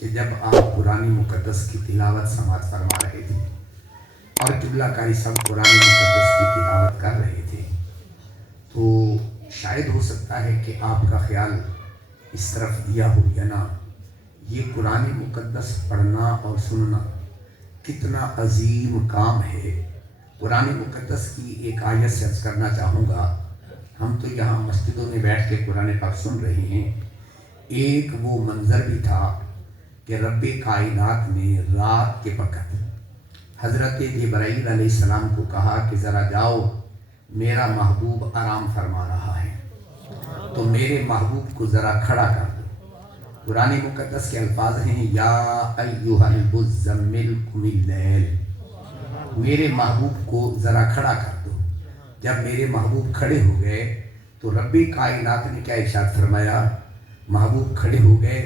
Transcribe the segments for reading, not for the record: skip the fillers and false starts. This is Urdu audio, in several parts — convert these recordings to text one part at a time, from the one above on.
کہ جب آپ قرآن مقدس کی تلاوت سماعت فرما رہے تھے اور قبلہ کاری سب قرآن مقدس کی تلاوت کر رہے تھے تو شاید ہو سکتا ہے کہ آپ کا خیال اس طرف دیا ہو یا نہ، یہ قرآن مقدس پڑھنا اور سننا کتنا عظیم کام ہے۔ قرآن مقدس کی ایک آیت سے عرض کرنا چاہوں گا، ہم تو یہاں مسجدوں میں بیٹھ کے قرآن پاک سن رہے ہیں، ایک وہ منظر بھی تھا کہ رب کائنات نے رات کے وقت حضرت جبرائیل علیہ السلام کو کہا کہ ذرا جاؤ، میرا محبوب آرام فرما رہا ہے تو میرے محبوب کو ذرا کھڑا کر دو۔ قرآن مقدس کے الفاظ ہیں یا ایھا المزمل قم اللیل، میرے محبوب کو ذرا کھڑا کر دو۔ جب میرے محبوب کھڑے ہو گئے تو رب کائنات نے کیا ارشاد فرمایا؟ محبوب کھڑے ہو گئے،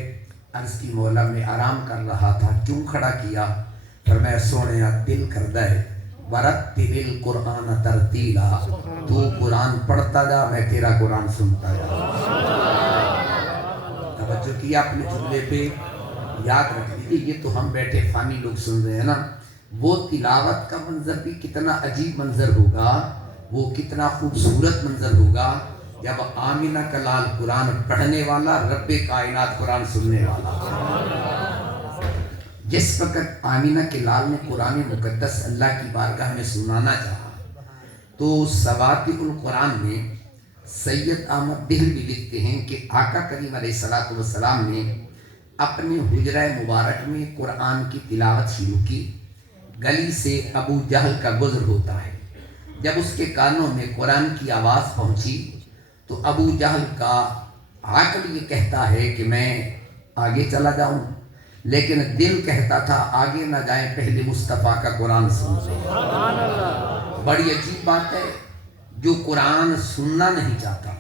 عرض کی مولا میں آرام کر رہا تھا، کیوں کھڑا کیا؟ فرمایا سونیا دل کردہ ہے ورتل القرآن ترتیلا، تو قرآن پڑھتا جا میں تیرا قرآن سنتا جا۔ توجہ کیا اپنے جملے پہ، یاد رکھ لیجیے یہ تو ہم بیٹھے فانی لوگ سن رہے ہیں نا، وہ تلاوت کا منظر بھی کتنا عجیب منظر ہوگا، وہ کتنا خوبصورت منظر ہوگا جب آمینہ کا لال قرآن پڑھنے والا، رب کائنات قرآن سننے والا۔ جس وقت آمینہ کے لال نے قرآن مقدس اللہ کی بارگاہ میں سنانا چاہا تو سواتح القرآن میں سید احمد دہلوی لکھتے ہیں کہ آقا کریم علیہ السلام نے اپنے حجرہ مبارک میں قرآن کی تلاوت شروع کی، گلی سے ابو جہل کا گزر ہوتا ہے، جب اس کے کانوں میں قرآن کی آواز پہنچی تو ابو جہل کا عقل یہ کہتا ہے کہ میں آگے چلا جاؤں، لیکن دل کہتا تھا آگے نہ جائیں، پہلے مصطفیٰ کا قرآن سن لیں۔ بڑی عجیب بات ہے، جو قرآن سننا نہیں چاہتا،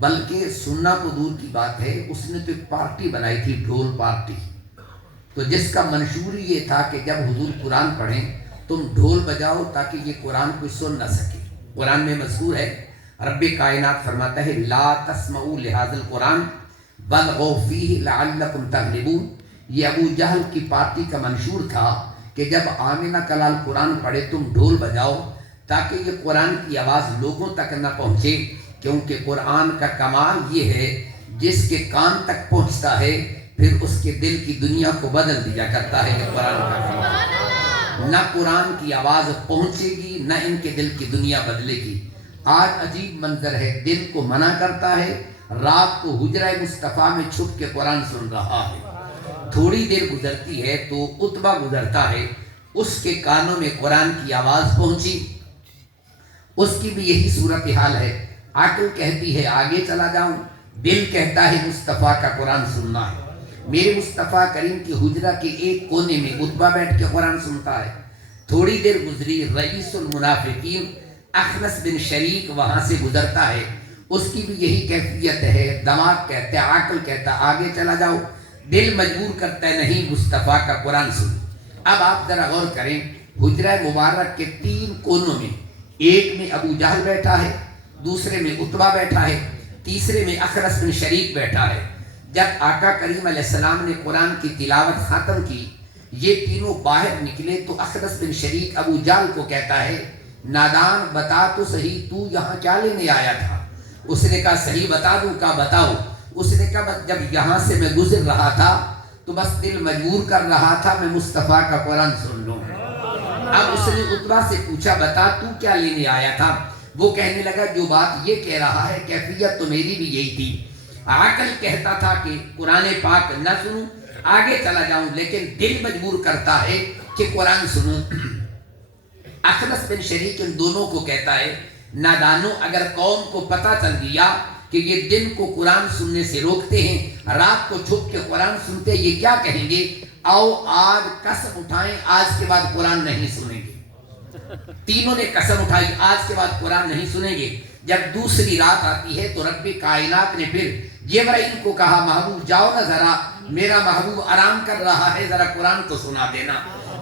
بلکہ سننا تو دور کی بات ہے، اس نے تو ایک پارٹی بنائی تھی، ڈھول پارٹی، تو جس کا منشور یہ تھا کہ جب حضور قرآن پڑھیں تم ڈھول بجاؤ تاکہ یہ قرآن کوئی سن نہ سکے۔ قرآن میں مذکور ہے، رب کائنات فرماتا ہے لا تسمعوا لہذا القرآن والغوا فیہ لعلکم تغلبون۔ یہ ابو جہل کی پارٹی کا منشور تھا کہ جب آمینہ کا لال قرآن پڑھے تم ڈھول بجاؤ تاکہ یہ قرآن کی آواز لوگوں تک نہ پہنچے، کیونکہ قرآن کا کمال یہ ہے جس کے کان تک پہنچتا ہے پھر اس کے دل کی دنیا کو بدل دیا کرتا ہے کہ قرآن کا کمال۔ نہ قرآن کی آواز پہنچے گی نہ ان کے دل کی دنیا بدلے گی۔ آج عجیب منظر ہے، دل کو منع کرتا ہے، رات کو حجرہ مصطفیٰ میں چھپ کے قرآن سن رہا ہے، تھوڑی دیر گزرتی ہے تو عتبہ گزرتا ہے، اس کے کانوں میں قرآن کی آواز پہنچی، اس کی بھی یہی صورتحال ہے، عقل کہتی ہے آگے چلا جاؤں، دل کہتا ہے مصطفیٰ کا قرآن سننا ہے۔ میرے مصطفیٰ کریم کی حجرہ کے ایک کونے میں عتبہ بیٹھ کے قرآن سنتا ہے، تھوڑی دیر گزری، رئیس المنافقین اخنس بن شریک وہاں سے گزرتا ہے، اس کی بھی یہی کیفیت ہے، دماغ کہتا ہے، عقل کہتا ہے آگے چلا جاؤ، دل مجبور کرتا ہے نہیں مصطفیٰ کا قرآن سنو۔ اب آپ ذرا غور کریں، حجرہ مبارک کے 3 کونوں میں، ایک میں ابو جہل بیٹھا ہے، دوسرے میں عتبہ بیٹھا ہے، تیسرے میں اخرس بن شریک بیٹھا ہے۔ جب آقا کریم علیہ السلام نے قرآن کی تلاوت ختم کی، یہ تینوں باہر نکلے تو اخرس بن شریک ابو جہل کو کہتا ہے نادان بتا تو صحیح تو یہاں کیا لینے آیا تھا؟ اس نے کہا صحیح بتا دوں، کہا بتاؤ۔ اس نے کہا جب یہاں سے میں گزر رہا تھا تو بس دل مجبور کر رہا تھا میں مصطفیٰ کا قرآن سن لوں۔ اب اس نے عتبہ سے پوچھا بتا تو کیا لینے آیا تھا؟ وہ کہنے لگا جو بات یہ کہہ رہا ہے کیفیت تو میری بھی یہی تھی، عقل کہتا تھا کہ قرآن پاک نہ سنوں آگے چلا جاؤں، لیکن دل مجبور کرتا ہے کہ قرآن سنوں۔ اخنس بن شریک ان دونوں کو کہتا ہے نادانو، اگر قوم کو پتہ چل گیا کہ یہ دن کو قرآن سننے سے روکتے ہیں، رات کو چھپ کے قرآن سنتے، یہ کیا کہیں گے؟ آؤ آج قسم اٹھائیں آج کے بعد قرآن نہیں سنیں گے۔ تینوں نے قسم اٹھائی آج کے بعد قرآن نہیں سنیں گے۔ جب دوسری رات آتی ہے تو رب کائنات نے پھر جبرائیل کو کہا محبوب جاؤ نا ذرا، میرا محبوب آرام کر رہا ہے، ذرا قرآن تو سنا دینا۔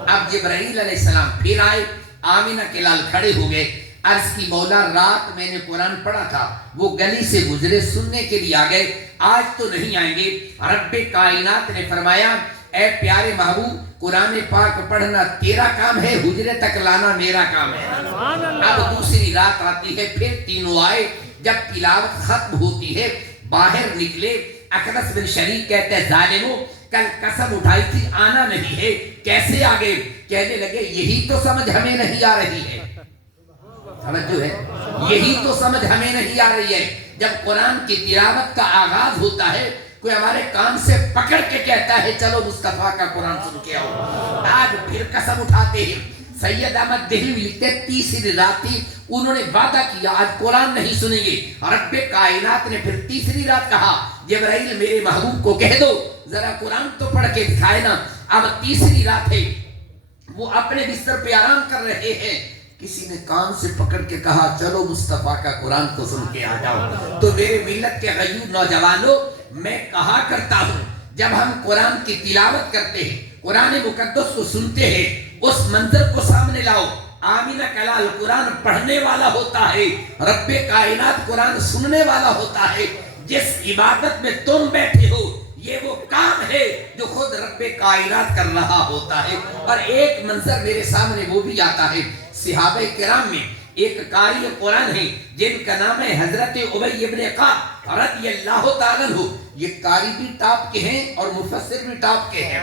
اب جبرائیل علیہ السلام پھر آئے، آمینہ کے لال کھڑے ہو گئے، عرض کی مولا رات میں نے قرآن پڑھا تھا، وہ گلی سے گزرے سننے کے لیے آ گئے، آج تو نہیں آئیں گے۔ رب کائنات نے فرمایا اے پیارے محبوب قرآن پاک پڑھنا تیرا کام ہے, حجرے تک لانا میرا کام ہے. اب دوسری رات آتی ہے, پھر تینوں آئے. جب تلاوت ختم ہوتی ہے باہر نکلے. اخنس بن شریک کہتے ہیں ظالموں کل قسم اٹھائی تھی آنا نہیں ہے, کیسے آگے؟ کہنے لگے یہی تو سمجھ ہمیں نہیں آ رہی ہے. سمجھو ہے, یہی تو سمجھ ہمیں نہیں آ رہی ہے. جب قرآن کی تلاوت کا آغاز ہوتا ہے کوئی ہمارے کان سے پکڑ کے کہتا ہے چلو مصطفیٰ کا قرآن سن کے آؤ. آج پھر قسم اٹھاتے ہیں. سید احمد دہلوی لکھتے تیسری رات تھی, انہوں نے وعدہ کیا آج قرآن نہیں سنیں گے. رب کائنات نے پھر تیسری رات کہا جبرائیل میرے محبوب کو کہہ دو ذرا قرآن تو پڑھ کے دکھائے نا. اب تیسری رات ہے, وہ اپنے بستر پہ آرام کر رہے ہیں. کسی نے کان سے پکڑ کے کہا چلو مصطفیٰ کا قرآن کو سن کے آ جاؤ. تو میرے ملت کے غیور نوجوانوں, میں کہا کرتا ہوں جب ہم قرآن کی تلاوت کرتے ہیں, قرآن مقدس کو سنتے ہیں, اس منظر کو سامنے لاؤ. آمینہ کا لال قرآن پڑھنے والا ہوتا ہے, رب کائنات قرآن سننے والا ہوتا ہے. جس عبادت میں تم بیٹھے ہو یہ وہ کام ہے جو خود رب کائنات کر رہا ہوتا ہے. اور ایک منظر میرے سامنے وہ بھی آتا ہے. صحابہ کرام میں ایک قاری قرآن ہے جن کا نام ہے حضرت ابی ابن کعب رضی اللہ تعالیٰ عنہ. یہ قاری بھی ٹاپ کے ہیں اور مفسر بھی ٹاپ کے ہیں,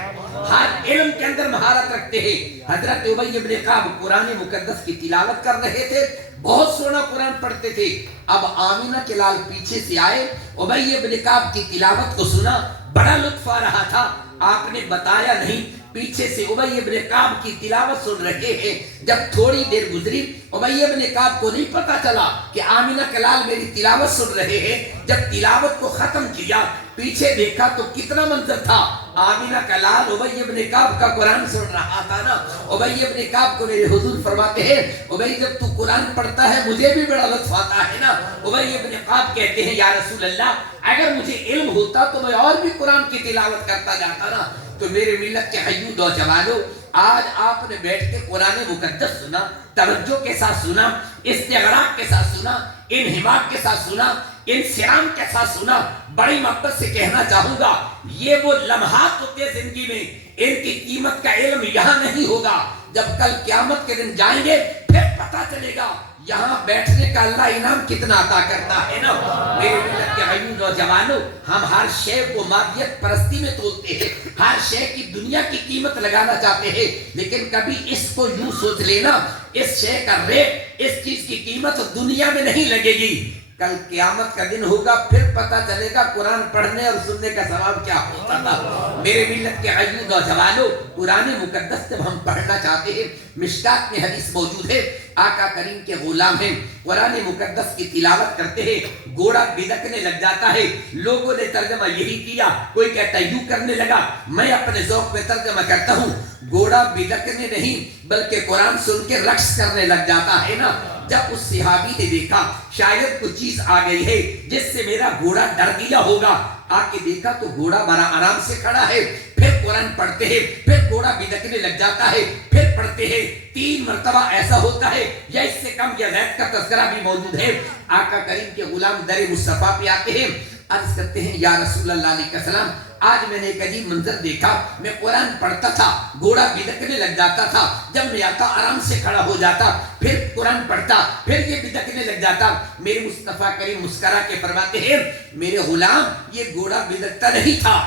ہر علم کے اندر مہارت رکھتے ہیں. حضرت ابی ابن کعب قرآن مقدس کی تلاوت کر رہے تھے, بہت سونا قرآن پڑھتے تھے. اب آمینہ کے لال پیچھے سے آئے, ابی ابن کعب کی تلاوت کو سنا, بڑا لطف آ رہا تھا. آپ نے بتایا نہیں, پیچھے سے ابی ابن کعب کی تلاوت سن رہے ہیں. جب تھوڑی دیر گزری ابی ابن کعب کو نہیں پتا چلا کہ آمینہ کا لال میری تلاوت سن رہے ہیں. جب تلاوت کو ختم کیا پیچھے دیکھا تو کتنا منظر تھا. آمینہ کا لال ابی ابن کعب کا قرآن سن رہا تھا نا. ابی ابن کعب کو میرے حضور فرماتے ہیں ابی جب تو قرآن پڑھتا ہے مجھے بھی بڑا لطف آتا ہے نا. ابی ابن کعب کہتے ہیں یا رسول اللہ اگر مجھے علم ہوتا تو میں اور بھی قرآن کی تلاوت کرتا جاتا نا. تو میرے ملت کے حیو نوجوانوں, آج آپ نے بیٹھ کے قرآن مقدس سنا, توجہ کے ساتھ سنا, استغراق کے ساتھ سنا, انہماک کے ساتھ سنا, انصرام کے ساتھ سنا. بڑی محبت سے کہنا چاہوں گا یہ وہ لمحات ہوتے ہیں زندگی میں, ان کی قیمت کا علم یہاں نہیں ہوگا. جب کل قیامت کے دن جائیں گے پھر پتا چلے گا یہاں بیٹھنے کا اللہ انعام کتنا عطا کرتا ہے نا. میرے ملت کے غیور نوجوانوں, ہم ہر شے کو مادیت پرستی میں تولتے ہیں, ہر شے کی دنیا کی قیمت لگانا چاہتے ہیں, لیکن کبھی اس کو یوں سوچ لینا اس شے کا ریٹ, اس چیز کی قیمت دنیا میں نہیں لگے گی. کل قیامت کا دن ہوگا پھر پتا چلے گا قرآن پڑھنے اور سننے کا ثواب کیا ہوتا تھا. میرے ملت کے غیور نوجوانوں, قرآن مقدس جب ہم پڑھنا چاہتے ہیں, مشکات میں حدیث موجود ہے, آقا کریم کے غلام ہیں, قرآن مقدس کی تلاوت کرتے ہیں, گھوڑا بدکنے لگ جاتا ہے. لوگوں نے ترجمہ یہی کیا, کوئی کہتا ہے یوں کرنے لگا, میں اپنے ذوق میں ترجمہ کرتا ہوں گھوڑا بدکنے نہیں بلکہ قرآن سن کے رقص کرنے لگ جاتا ہے نا. جب اس صحابی نے دیکھا شاید کچھ چیز آ گئی ہے جس سے میرا گھوڑا ڈر گیا ہوگا, آ کے دیکھا تو گھوڑا بڑا آرام سے کھڑا ہے. پھر قرآن پڑھتے ہیں, پھر گھوڑا بدکنے لگ جاتا ہے, پھر پڑھتے ہیں, 3 مرتبہ ایسا ہوتا ہے یا اس سے کم یا زائد کا تذکرہ بھی موجود ہے. آقا کریم کے غلام در مصطفیٰ پہ آتے ہیں, عرض کرتے ہیں یا رسول اللہ علیہ السلام آج میں نے ایک عجیب منظر دیکھا, میں قرآن پڑھتا تھا گھوڑا بدکنے لگ جاتا تھا, جب میں آتا آرام سے کھڑا ہو جاتا, پھر قرآن پڑھتا پھر یہ بدکنے لگ جاتا. میرے مصطفیٰ کریم مسکرا کے فرماتے ہیں میرے غلام یہ گھوڑا بدکتا نہیں تھا,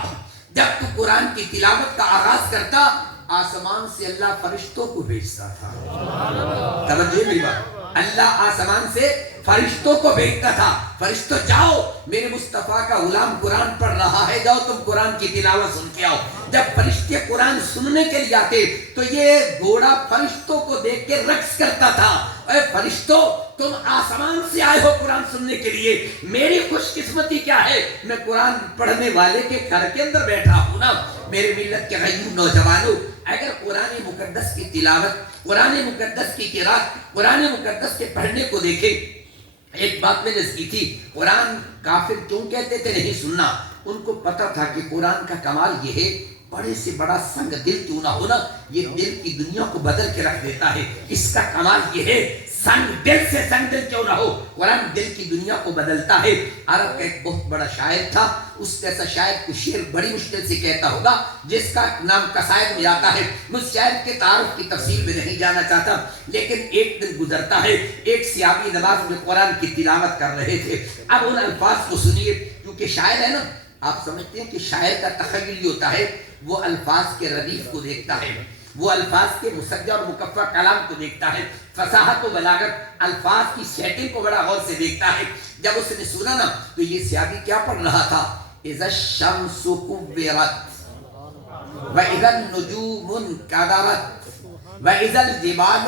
جب تو قرآن کی تلاوت کا آغاز کرتا آسمان سے اللہ فرشتوں کو بھیجتا تھا. توجہ میری بات, اللہ آسمان سے فرشتوں کو بھیجتا تھا, فرشتوں جاؤ میرے مصطفیٰ کا غلام قرآن پڑھ رہا ہے, جاؤ تم قرآن کی تلاوت سن کے آؤ. جب فرشتے قرآن سننے کے لیے آتے تو یہ گھوڑا فرشتوں کو دیکھ کے رقص کرتا تھا. اے فرشتوں تم آسمان سے آئے ہو قرآن سننے کے لیے, میری خوش قسمتی کیا ہے میں قرآن پڑھنے والے کے گھر کے اندر بیٹھا ہوں نا. میرے ملت کے غیور نوجوانوں, اگر قرآن مقدس کی تلاوت, قرآن مقدس کی قرات, قرآن مقدس کے پڑھنے کو دیکھیں, ایک بات میں نے کی تھی, قرآن کافر کیوں کہتے تھے نہیں سننا, ان کو پتا تھا کہ قرآن کا کمال یہ ہے بڑے سے بڑا سنگ دل کیوں نہ ہونا, یہ دل کی دنیا کو بدل کے رکھ دیتا ہے. اس کا کمال یہ ہے سنگ دل سے سنگ دل کیوں نہ ہو, قرآن دل کی دنیا کو بدلتا ہے. عرب کا ایک بہت بڑا شاعر تھا, اس جیسا شاعر کو شعر بڑی مشکل سے کہتا ہوگا جس کا نام قصائد میں آتا ہے. مجھ شاعر کے تعارف کی تفصیل میں نہیں جانا چاہتا, لیکن ایک دن گزرتا ہے, ایک صحابی نماز میں قرآن کی تلاوت کر رہے تھے. اب ان الفاظ کو سنیے, کیونکہ شاعر ہے نا, آپ سمجھتے ہیں کہ شاعر کا تخیل ہوتا ہے, وہ الفاظ کے ردیف کو دیکھتا ہے, وہ الفاظ کے مسجع اور مکفہ کلام کو دیکھتا ہے, فصاحت و بلاغت الفاظ کی سیٹنگ کو بڑا غور سے دیکھتا ہے. جب اس نے سنا نا تو یہ صحابی کیا پڑھ رہا تھا, اذا الشمس كورت واذا النجوم انكدرت واذا الجبال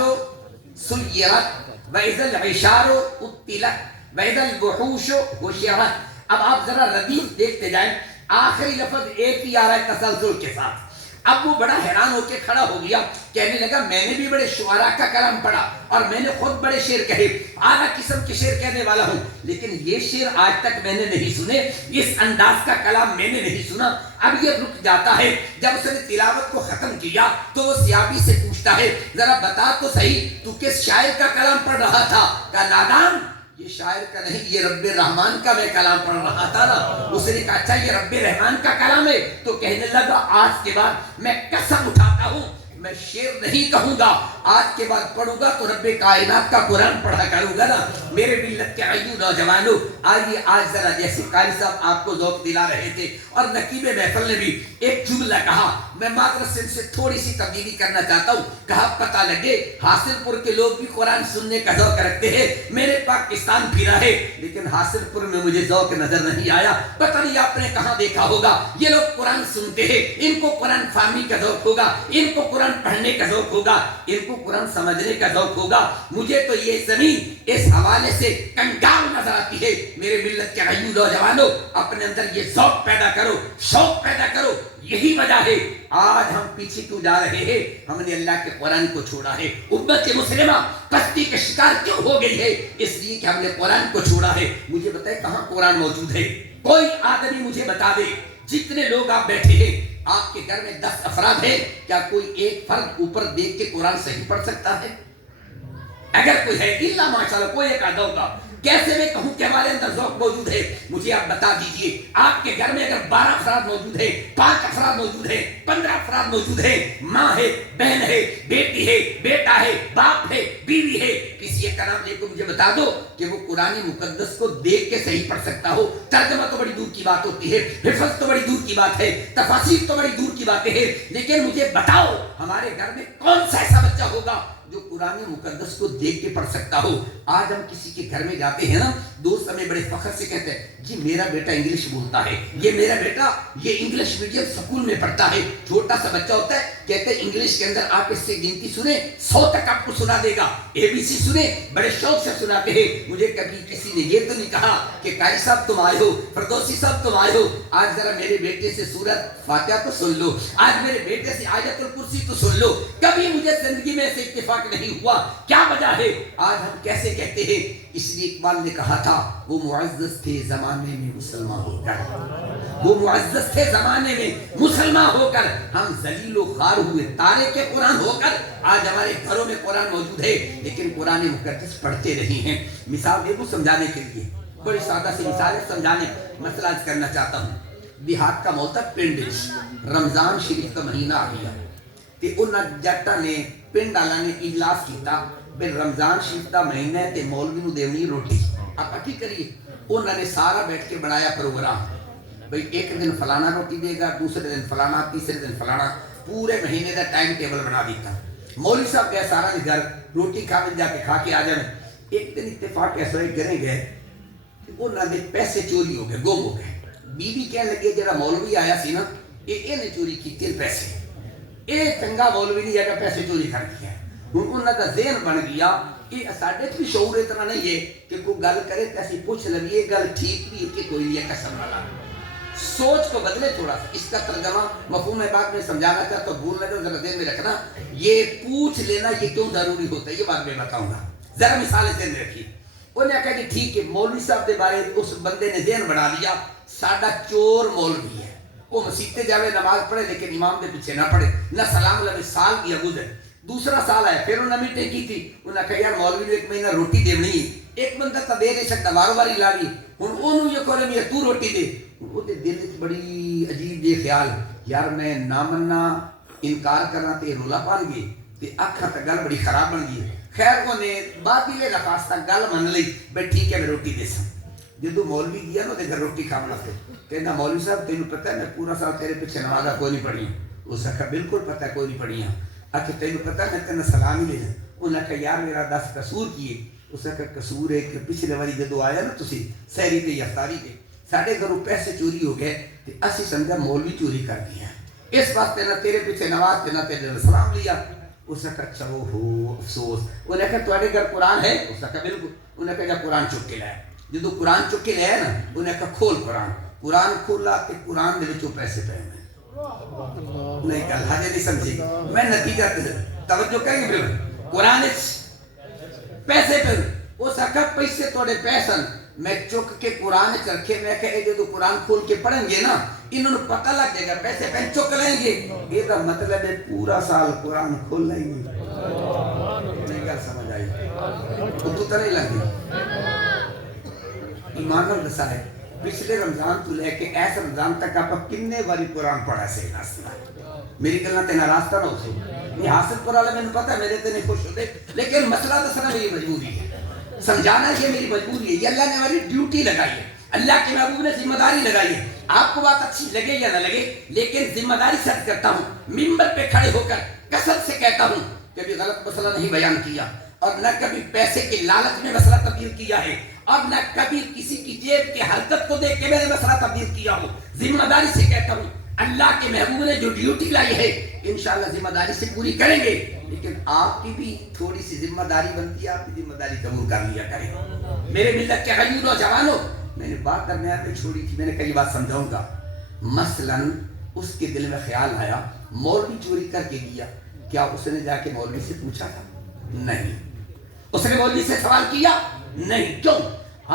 سيرت واذا العشار عطلت واذا الوحوش حشرت. اب آپ ذرا ردیف دیکھتے جائیں, آخری لفظ ایک ہی آ رہا ہے تسلسل کے ساتھ. اب وہ بڑا حیران ہو کے کھڑا ہو گیا, کہنے لگا میں نے بھی بڑے شعراء کا کلام پڑھا اور میں نے خود بڑے شعر کہے, اعلیٰ قسم کے شعر کہنے والا ہوں, لیکن یہ شعر آج تک میں نے نہیں سنے, اس انداز کا کلام میں نے نہیں سنا. اب یہ رک جاتا ہے. جب اس نے تلاوت کو ختم کیا تو وہ صحابی سے پوچھتا ہے, ذرا بتا تو صحیح تو کس شاعر کا کلام پڑھ رہا تھا؟ کہا نادان, یہ شاعر کا نہیں, یہ رب رحمان کا میں کلام پڑھ رہا تھا نا. اس نے کہا اچھا یہ رب رحمان کا کلام ہے؟ تو کہنے لگا آج کے بعد میں قسم اٹھاتا ہوں میں شعر نہیں کہوں گا, آج کے بعد پڑھوں گا تو رب کائنات کا قرآن پڑھا کروں گا نا. میرے ملت کے عیوں نوجوانوں, آئیے آج ذرا جیسے قاری صاحب آپ کو ذوق دلا رہے تھے اور نقیب محفل نے بھی ایک جملہ کہا, میں معذرت سے تھوڑی سی تبدیلی کرنا چاہتا ہوں. کہا پتہ لگے حاصل پور کے لوگ بھی قرآن سننے کا ذوق رکھتے ہیں. میں نے پاکستان پھرا ہے لیکن حاصل پور میں مجھے ذوق نظر نہیں آیا. پتہ نہیں آپ نے کہاں دیکھا ہوگا, یہ لوگ قرآن سنتے ہیں, ان کو قرآن فہمی کا ذوق ہوگا, ان کو قرآن پڑھنے کا ذوق ہوگا, ان کو قرآن سمجھنے کا ذوق ہوگا. مجھے تو یہ زمین اس حوالے سے کنگال نظر آتی ہے. میرے ملت کے عیوں نوجوانوں, اپنے اندر یہ ذوق پیدا کرو, شوق پیدا کرو. یہی وجہ ہے آج ہم پیچھے کیوں جا رہے ہیں, ہم نے اللہ کے قرآن کو چھوڑا ہے. امت مسلمہ پستی کا شکار کیوں ہو گئی ہے؟ اس لیے کہ ہم نے قرآن کو چھوڑا ہے. مجھے بتائے کہاں قرآن موجود ہے؟ کوئی آدمی مجھے بتا دے, جتنے لوگ آپ بیٹھے ہیں, آپ کے گھر میں 10 افراد ہیں, کیا کوئی ایک فرد اوپر دیکھ کے قرآن صحیح پڑھ سکتا ہے؟ اگر کوئی ہے اللہ ماشاءاللہ کوئی ایک آدھا ہوگا. کیسے میں کہوں کہ ہمارے اندر ذوق موجود ہے؟ مجھے آپ بتا دیجئے, آپ کے گھر میں اگر 12 افراد موجود ہیں, 5 افراد موجود ہیں, 15 افراد موجود ہیں, ماں ہے, بہن ہے, بیٹی ہے, بیٹا ہے, باپ ہے, بیوی ہے, کسی ایک کا نام لے کو مجھے بتا دو کہ وہ قرآن مقدس کو دیکھ کے صحیح پڑھ سکتا ہو. ترجمہ تو بڑی دور کی بات ہوتی ہے, حفظ تو بڑی دور کی بات ہے, تفاسیر تو بڑی دور کی باتیں ہیں, لیکن مجھے بتاؤ ہمارے گھر میں کون سا ایسا بچہ ہوگا جو قرآن مقدس کو دیکھ کے پڑھ سکتا ہو؟ آج ہم کسی کے گھر میں جاتے ہیں نا, دوست ہمیں بڑے فخر سے کہتے ہیں جی میرا بیٹا انگلش بولتا ہے, یہ میرا بیٹا یہ انگلش میڈیم سکول میں پڑھتا ہے. چھوٹا سا بچہ ہوتا ہے, کہتے ہیں انگلش کے اندر آپ اس سے گنتی سنیں 100 تک آپ کو سنا دے گا, ABC سنیں, بڑے شوق سے سناتے ہیں. مجھے کبھی کسی نے یہ تو نہیں کہا کہ قاری صاحب تم آئے ہو, فردوسی صاحب تم آئے ہو, آج ذرا میرے بیٹے سے سورت فاتحہ تو سن لو, آج میرے بیٹے سے آیت الکرسی تو سن لو. کبھی مجھے زندگی میں سے اتفاق نہیں ہوا. کیا وجہ ہے؟ آج ہم کیسے کہتے ہیں؟ اس لیے اقبال نے کہا تھا وہ معزز تھے زمانے میں مسلمان ہو کر, وہ معزز تھے زمانے میں مسلمان ہو کر, ہم ذلیل و خوار ہوئے تارے کے قرآن ہو کر. آج ہمارے گھروں میں قرآن موجود ہے لیکن قرآن مقدس پڑھتے نہیں ہیں. مثال دے دوں سمجھانے کے لیے, بڑی سادہ سی مثال ہے سمجھانے, مسئلہ کرنا چاہتا ہوں. دیہات کا موتا پنڈ رمضان شریف کا مہینہ آ گیا تے انہاں جٹاں نے پنڈ والا نے اجلاس کیتا بے رمضان شریف دا مہینہ ہے تے مولوی نو دیونی روٹی. آپ کی کریے, انہوں نے سارا بیٹھ کے بنایا پروگرام, بھئی ایک دن فلانا روٹی دے گا, دوسرے دن فلانا, تیسرے دن فلانا, پورے مہینے دا ٹائم ٹیبل بنا دیتا. مولوی صاحب گئے سارا کے گھر, روٹی کھا کے جا کے کھا کے آ جائیں. ایک دن اتفاق ایسا ہے گھریں گئے, انہوں نے پیسے چوری ہو گئے, گم ہو گئے. بیوی کہنے لگی جڑا مولوی آیا سی نا یہ نے چوری کی پیسے, یہ چنگا مولوی نہیں ہے پیسے چوری کر دیا. ہوں انہوں کا ذہن بن گیا کہ ساڈے بھی شعور اتنا نہیں ہے کہ کوئی گل کرے تو اسی پوچھ لگیے گل ٹھیک بھی ہے کہ کوئی نہیں ہے, قسم والا. سوچ کو بدلے تھوڑا سا. اس کا ترجمہ مفہوم ہے بات میں سمجھانا چاہتا ہوں, بھول نہ ذرا ذہن میں رکھنا. یہ پوچھ لینا یہ کیوں ضروری ہوتا ہے یہ بات میں بتاؤں گا, ذرا مثالیں ذہن میں رکھیے. انہوں نے کہا کہ ٹھیک ہے, مولوی صاحب کے بارے اس بندے نے ذہن بنا لیا ساڈا چور مولوی ہے, وہ مسیح تے جاوے نماز پڑھے لیکن امام دے پیچھے نہ پڑھے, نہ سلام لگے. سال گیا گزر, دوسرا سال آیا, پھر انہوں نے میٹنگ کی تھی. انہوں نے کہا یار مولوی نے ایک مہینہ روٹی دیونی ہے, ایک بندہ تو دے نہیں سکتا, بارو باری لا لی. ہوں انہوں یہ کہہ رہے تو روٹی دے, وہ دل وچ بڑی عجیب جی خیال یار میں نہ مننا انکار کرنا تے رولا پان گے تے اکھاں تے گل بڑی خراب بن گئی. خیر وہ نے باطل لفاظ تک گل من لئی بھئی ٹھیک ہے میں روٹی دے سا. جدو مولوی گیا نا تے گھر روٹی کھاون واسطے کہنا مولوی صاحب تینوں پتہ ہے میں پورا سال تیرے پیچھے نمازاں کوئی نہیں پڑھی. اس آکھا بالکل پتہ ہے کوئی نہیں پڑھی. آکھا تینوں پتہ ہے میں تینوں سلام ہی لینا. انہاں کہا یار میرا 10 قصور کیے. اس آکھا قصور ہے کہ پچھلے واری جدو آیا نا تسی سحری تے یا افطاری تے ساڈے گھروں پیسے چوری ہو گئے تے اسی سمجھا مولوی چوری کر گیا اس واسطے نہ تیرے پیچھے نماز تے نہ تیرے سلام لیا. اس آکھا اچھا ہو افسوس. انہاں کہا تواڈے گھر قرآن ہے؟ اس آکھا بالکل. انہاں کہا جا قرآن چک کے لایا. جدو قرآن چک کے لایا نا انہاں کہا کھول قرآن کھولا تے قرآن دے وچوں پیسے پے نے. نہیں گل ہجے نہیں سمجھی میں نتیجہ توجہ کریں گے. قرآن پیسے پہ اس آکھا پیسے تواڈے پیسن میں چک کے قرآن رکھے. میں کہ جدو قرآن کھول کے پڑھیں گے نا انہوں نے پتہ لگ جائے گا پیسے پہ چک لیں گے. یہ کا مطلب ہے پورا سال قرآن کھول لیں گے. نہیں گل سمجھ آئی؟ تو نہیں لگی ایمان اور دسا ہے پچھلے رمضان تو لے کے ایس رمضان تک آپ کنے باری قرآن پڑھا سے ناسنا. میری گلنا تے ناراض نہ ہو سی یہ حاصل پر والے میں پتہ میرے تے نہیں خوش ہوتے لیکن مسئلہ دسنا میری مجبوری ہے. سمجھانا یہ میری مجبوری ہے. یہ اللہ نے ہماری ڈیوٹی لگائی ہے. اللہ کے محبوب نے ذمہ داری لگائی ہے. آپ کو بات اچھی لگے یا نہ لگے لیکن ذمہ داری سے کرتا ہوں. ممبر پہ کھڑے ہو کر کثرت سے کہتا ہوں کبھی غلط مسئلہ نہیں بیان کیا اور نہ کبھی پیسے کے لالچ میں مسئلہ تبدیل کیا ہے اور نہ کبھی کسی کی جیب کی حرکت کو دیکھ کے میں نے مسئلہ تبدیل کیا ہوں. ذمہ داری سے کہتا ہوں اللہ کے محبوب نے جو ڈیوٹی لائی ہے انشاءاللہ ذمہ داری سے پوری کریں گے. لیکن آپ کی بھی تھوڑی سی ذمہ داری بنتی ہے. آپ کی ذمہ داری قبول کر لیا کریں. میرے ملت کے غیور و جوانوں میں نے بات درمیان میں چھوڑی تھی. میں نے کئی بات سمجھاؤں گا. مثلا اس کے دل میں خیال آیا مولوی چوری کر کے گیا. کیا اس نے جا کے مولوی سے پوچھا تھا؟ نہیں. اس نے مولوی سے سوال کیا؟ نہیں. کیوں؟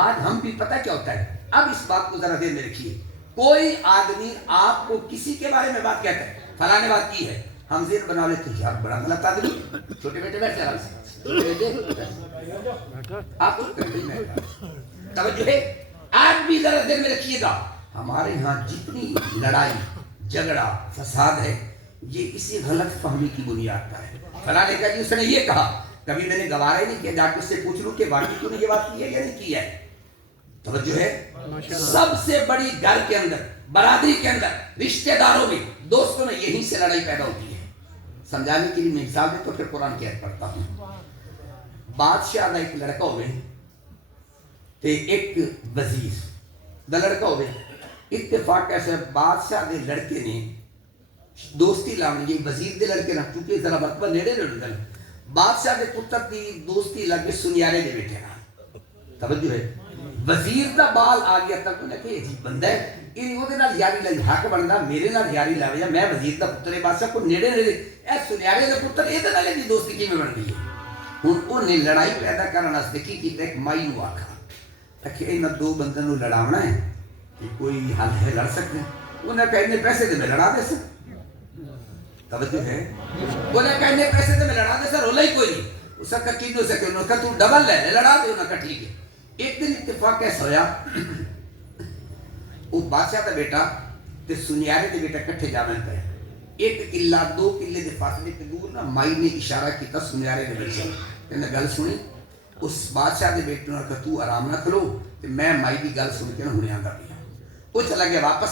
آج ہم بھی پتہ کیا ہوتا ہے. اب اس بات کو ذرا دیر میں رکھیے. کوئی آدمی آپ کو کسی کے بارے میں بات کہتا ہے فلاں نے بات کی ہے ہم ذہن بنا لیتے ہیں یار بڑا غلط آدمی. چھوٹے بیٹے بیٹھے آپ کو توجہ ہے. آج بھی ذرا دیر میں رکھیے گا. ہمارے ہاں جتنی لڑائی جھگڑا فساد ہے یہ اسی غلط فہمی کی بنیاد پر ہے. فلاں نے کہا جی اس نے یہ کہا. کبھی میں نے گوارا ہی نہیں کیا جا کے اس سے پوچھ لوں کہ واقعی تو نے یہ بات کی ہے یا نہیں کی ہے. توجہ ہے. سب سے بڑی گھر کے اندر برادری کے اندر رشتہ داروں میں دوستوں میں یہیں سے لڑائی پیدا ہوتی ہے. سمجھانے کے لیے میں مثال دے تو پھر قرآن کی آیت پڑھتا ہوں. بادشاہ دا ایک لڑکا ہوئے تے ایک وزیر دا لڑکا ہوئے. اتفاق ایسا بادشاہ دے لڑکے نے دوستی لاؤنی یہ وزیر دے لڑکے نہ چونکہ ذرا مرتبہ نیڑے رہے بادشاہ دے پتر دی دوستی لگے سنیارے دے بیٹھے نا. توجہ ہے. وزیر دا بال آ گیا تک انہیں کہ عجیب بندہ ہے یہ وہ دے نال یاری لائی حق بندا میرے نال یاری لاوے یا میں وزیر دا پتر بادشاہ کو نیڑے نیڑے اے سنیارے دے پتر اے دے نال دی دوستی کیویں بن گئی ہے. ہن انہیں لڑائی پیدا کرن واسطے کی کیتا ایک مائی نو آکھا کہ انہاں دو بندیاں نو لڑاونا ہے کہ کوئی حل ہے لڑ سکتے ہیں. انہیں کہا اتنے پیسے دے میں لڑا دے سر. توجہ ہے. انہیں کہا اتنے پیسے دے میں لڑا دے سر رولا ہی کوئی نہیں. اس کا کی دو سکے انہوں نے کہا تو ڈبل لے لڑا دے. انہوں نے کہا ٹھیک ہے. ایک دن اتفاق کیسا ہویا وہ بادشاہ دا بیٹا تے سنیارے دے بیٹا کٹھے جاویں پہ ایک قلعہ دو قلعے دے فاصلے پہ دور نہ مائی نے اشارہ کیتا سنیارے دے بیٹے کہنے گل سنی. اس بادشاہ دے بیٹے نے کہا تو آرام نہ کرو تے میں مائی دی گل سن کے نہ ہونے آندا پیا. وہ چلا گیا واپس.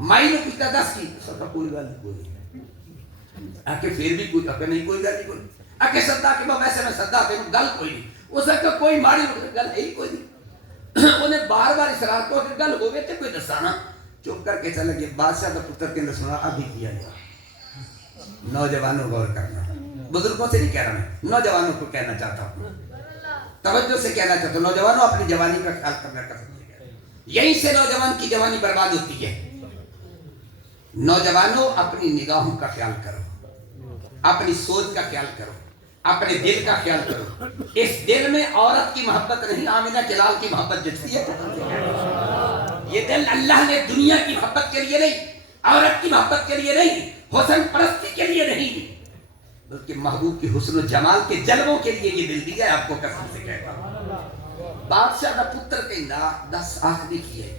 مائی نے پوچھا دس کی سب کوئی گل نہیں کوئی آکے پھر بھی کوئی آکے نہیں کوئی گل نہیں کوئی آکے سدا کہ ویسے میں سدا تے گل کوئی نہیں. اس کا کوئی ماڑی گل ہے ہی کوئی نہیں. انہیں بار بار اصرار کو کہ گل ہوگی تے کوئی دسانا. چپ کر کے چلے گئے. بادشاہ کا پتر کے اندر سنا ابھی کیا گیا. نوجوانوں غور کرنا. بزرگوں سے نہیں کہہ رہا میں نوجوانوں کو کہنا چاہتا ہوں. توجہ سے کہنا چاہتا ہوں نوجوانوں اپنی جوانی کا خیال کرنا کر سکتے ہیں. یہیں سے نوجوان کی جوانی برباد ہوتی ہے. نوجوانوں اپنی نگاہوں کا خیال کرو اپنی سوچ کا خیال کرو اپنے دل کا خیال کرو. اس دل میں عورت کی محبت نہیں آمنہ جلال کی محبت جتتی ہے. یہ دل اللہ نے دنیا کی محبت کے لیے نہیں عورت کی محبت کے لیے نہیں حسن پرستی کے لیے نہیں بلکہ محبوب کی حسن و جمال کے جلووں کے لیے یہ دل دیا ہے. آپ کو قسم سے کہتا ہوں. بادشاہ کا پتر کہنا 10 آخری کی ہے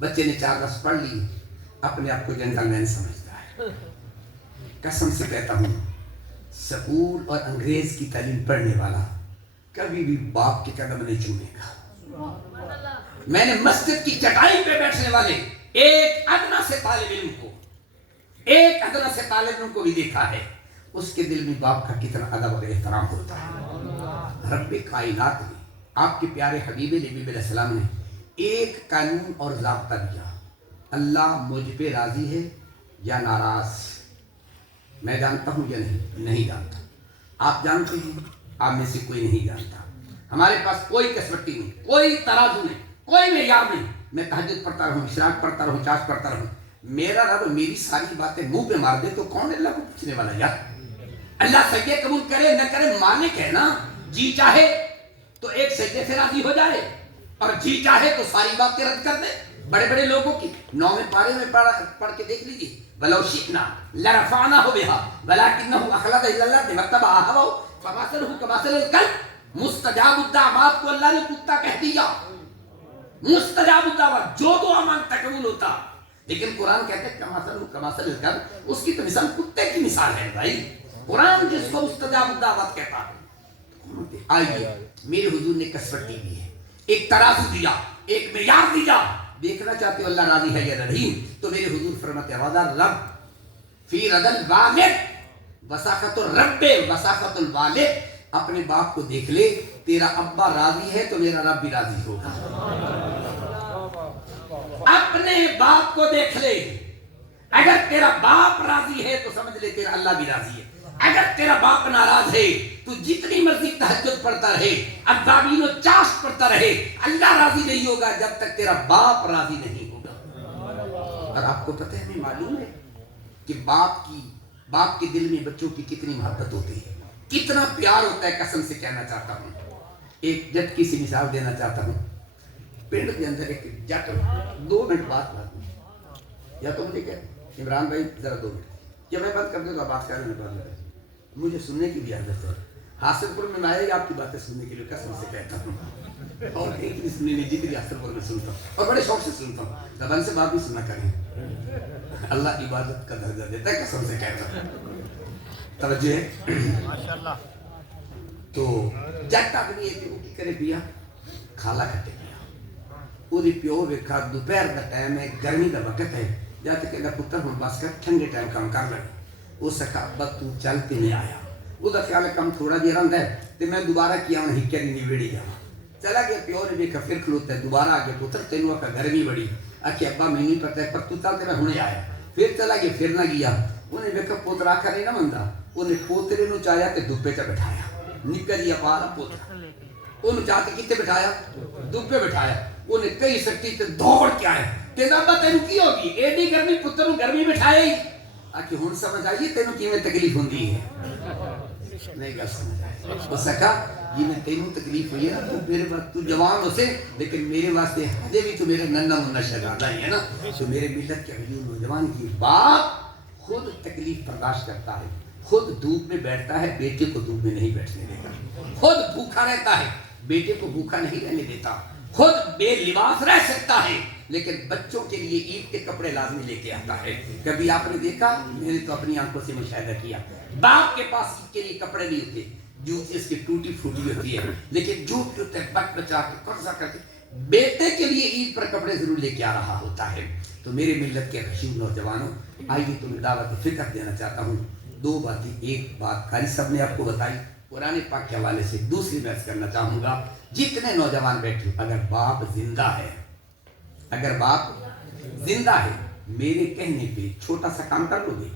بچے نے 4 لفظ پڑھ لی، اپنے آپ کو جنٹل مین سمجھتا ہے. قسم سے کہتا ہوں سکول اور انگریز کی تعلیم پڑھنے والا کبھی بھی باپ کے قدم نہیں چومے گا. میں نے مسجد کی چٹائی پہ بیٹھنے والے ایک ادنا سے طالب علم کو بھی دیکھا ہے، اس کے دل میں باپ کا کتنا ادب اور احترام ہوتا ہے. رب کائنات نے، آپ کے پیارے حبیب نبی علیہ السلام نے ایک قانون اور ضابطہ دیا، اللہ مجھ پہ راضی ہے یا ناراض. میں جانتا ہوں یا نہیں جانتا. آپ جانتے ہیں، آپ میں سے کوئی نہیں جانتا. ہمارے پاس کوئی کسوٹی نہیں، کوئی ترازو نہیں، کوئی معیار نہیں. میں تہجد پڑھتا رہوں، اشراق پڑھتا رہوں، چاش پڑھتا رہوں، میرا رب میری ساری باتیں منہ پہ مار دے تو کون اللہ کو پوچھنے والا یار؟ اللہ سجدے قبول کرے نہ کرے مالک ہے نا. جی چاہے تو ایک سجدے سے راضی ہو جائے اور جی چاہے تو ساری باتیں رد کر دے. بڑے بڑے لوگوں کی 9ویں پارے میں پڑھ کے دیکھ لیجیے، وَلَوْ شِئْنَا لَرَفَعْنَاهُ بِهَا وَلَكِنَّهُ أَخْلَدَ إِلَى الْأَرْضِ وَاتَّبَعَ هَوَاهُ فَمَثَلُهُ كَمَثَلِ الْكَلْبِ. مستجاب الدعوات کو اللہ نے کتا کہہ دیا. مستجاب الدعوات، جو دعا مانگتا قبول ہوتا. لیکن قرآن کہتے ہیں کمثل الکلب، اس کی تو مثال کتے کی مثال ہے بھائی. قرآن جس کو مستجاب الدعوات کہتا ہے. آئیے، میرے حضور نے کسوٹی دی ہے، ایک ترازو دیا، ایک معیار دیا. دیکھنا چاہتے ہو اللہ راضی ہے یا نہیں؟ تو میرے حضور فرماتے ہیں وَذَا الرَّبْ فِي رَضَى الْوَالِدِ وَسَاخَةُ الرَّبِّ وَسَاخَةُ الْوَالِدِ. اپنے باپ کو دیکھ لے، تیرا ابا راضی ہے تو میرا رب بھی راضی ہوگا. اپنے باپ کو دیکھ لے، اگر تیرا باپ راضی ہے تو سمجھ لے تیرا اللہ بھی راضی ہے. اگر تیرا باپ ناراض ہے تو جتنی مرضی تہجد پڑھتا رہے، ابابین و چاش پڑھتا رہے، اللہ راضی نہیں ہوگا جب تک تیرا باپ راضی نہیں ہوگا. اور آپ کو پتہ ہے، ہمیں معلوم ہے کہ باپ کے دل میں بچوں کی کتنی محبت ہوتی ہے، کتنا پیار ہوتا ہے. قسم سے کہنا چاہتا ہوں، ایک جٹ کی سی مثال دینا چاہتا ہوں. پنڈ کے اندر ایک جٹ 2 منٹ بات یا تو مجھے کہ عمران بھائی ذرا 2 منٹ، یا میں بند کر دوں تو بات کرنے میں بند. مجھے سننے کی بھی عادت ہے. حاصل پور میں آئے آپ کی باتیں سننے کے لیے قسم سے کہتا ہوں، اور ایک بھی سننے نہیں جتنی حاصل پور میں سنتا ہوں اور بڑے شوق سے سنتا ہوں. زبان سے بات بھی سننا کریں، اللہ عبادت کا درجہ دیتا ہے. قسم سے کہتا ہوں، توجہ ہے ماشاءاللہ. تو جٹ آدمی ہے کہ وہ کی کرے پیا کھالا کھٹے پیا وہ پیو ویکھا دوپہر کا ٹائم ہے، گرمی کا وقت ہے. جاتے کہ پتر ہوں بس کر ٹھنڈے ٹائم کام کر لگے. وہ سکھا ابا تو چل کے نہیں آیا. وہ خیال ہے کم تھوڑا جہا رہتا ہے تو میں دوبارہ کیا ہوں ہکے نہیں ویڑی جا. چلا گیا پیو نے دیکھا پھر کھلوتا ہے. دوبارہ آ گیا پتر تینوں کا گرمی بڑی آخی ابا میں نہیں پتا ہے پر تو چلتے میں ہونے آیا. پھر چلا گیا پھر نہ گیا. انہیں دیکھا پوترا آخر نہیں نہ منتا. انہیں پوترے نو چاہیا کہ دبے چ بٹھایا. نکا جی پالا پوترا انہوں چاہ کے کتنے بٹھایا؟ دبے بٹھایا. انہیں کئی سکتی تے دوڑ کے آیا. تینا ابا تینوں کی ہوگی ایڈی گرمی پتر گرمی بٹھایا ہی. آکے ہون سمجھ آئیے تینوں کی میں تکلیف ہوندی ہے؟ نہیں گا سمجھ آئیے. وہ سکا یہ میں تینوں تکلیف ہوئی ہے نا، تو میرے بعد تو جوان ہو سے لیکن میرے واسطے حدے بھی تو میرے ننہ منہ شگاردہ ہی ہے نا. تو میرے ملت کے حضور نوجوان کی باپ خود تکلیف برداشت کرتا ہے، خود دھوپ میں بیٹھتا ہے، بیٹے کو دھوپ میں نہیں بیٹھنے دیتا. خود بھوکا رہتا ہے، بیٹے کو بھوکا نہیں رہنے دیتا. خود بے لباس رہ سکتا ہے لیکن بچوں کے لیے عید کے کپڑے لازمی لے کے آتا ہے. کبھی آپ نے دیکھا؟ میں نے تو اپنی آنکھوں سے مشاہدہ کیا. باپ کے پاس عید کے لیے کپڑے نہیں ہوتے، جوتی اس کی ٹوٹی پھوٹی ہوتی ہے لیکن جوت ہوتے ہیں بچ بچا کے قرضہ کر کے بیٹے کے لیے عید پر کپڑے ضرور لے کے آ رہا ہوتا ہے. تو میرے ملت کے غشور نوجوانوں، آئیے تمہیں دعوت فکر دینا چاہتا ہوں. 2 باتیں. ایک بات قاری صاحب نے آپ کو بتائی قرآن پاک کے حوالے سے. دوسری میں عرض کرنا چاہوں گا جتنے نوجوان بیٹھے، اگر باپ زندہ ہے، اگر باپ زندہ ہے، میرے کہنے پہ چھوٹا سا کام کر لو گے.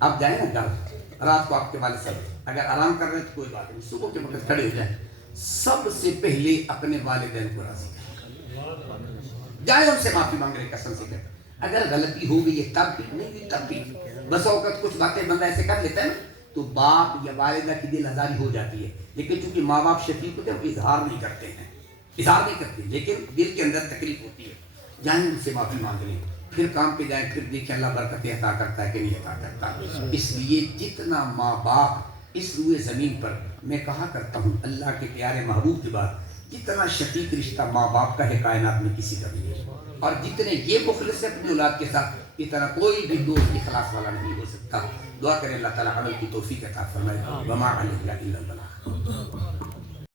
آپ جائیں نا گھر، رات کو آپ کے والد صاحب اگر آرام کر رہے ہیں تو کوئی بات نہیں، صبح کے وقت کھڑے ہو جائیں. سب سے پہلے اپنے والدین کو راضی کریں، جائیں ان سے معافی مانگ رہے قسم سے کہتے. اگر غلطی ہو گئی ہے تب بھی نہیں ہوئی تب بھی. بس اوقات کچھ باتیں بندہ ایسے کر لیتا ہے نا تو باپ یا والدہ کی دل آزاری ہو جاتی ہے. لیکن چونکہ ماں باپ شفیق ہوتے ہیں وہ اظہار نہیں کرتے ہیں، اظہار نہیں کرتے لیکن دل کے اندر تکلیف ہوتی ہے. جائیں ان سے معافی مانگ لیں، پھر کام پہ جائیں، پھر دیکھیں اللہ برکتیں عطا کرتا ہے کہ نہیں عطا کرتا. اس لیے جتنا ماں باپ اس روئے زمین پر، میں کہا کرتا ہوں اللہ کے پیارے محبوب کے بعد جتنا شقیق رشتہ ماں باپ کا ہے کائنات میں کسی کا بھی نہیں، اور جتنے یہ مخلص ہے اپنی اولاد کے ساتھ اتنا کوئی بھی دوست اخلاص والا نہیں ہو سکتا۔ دعا کریں اللہ تعالیٰ عمل کی توفیق عطا فرمائے۔ وما علینا الا البلاغ۔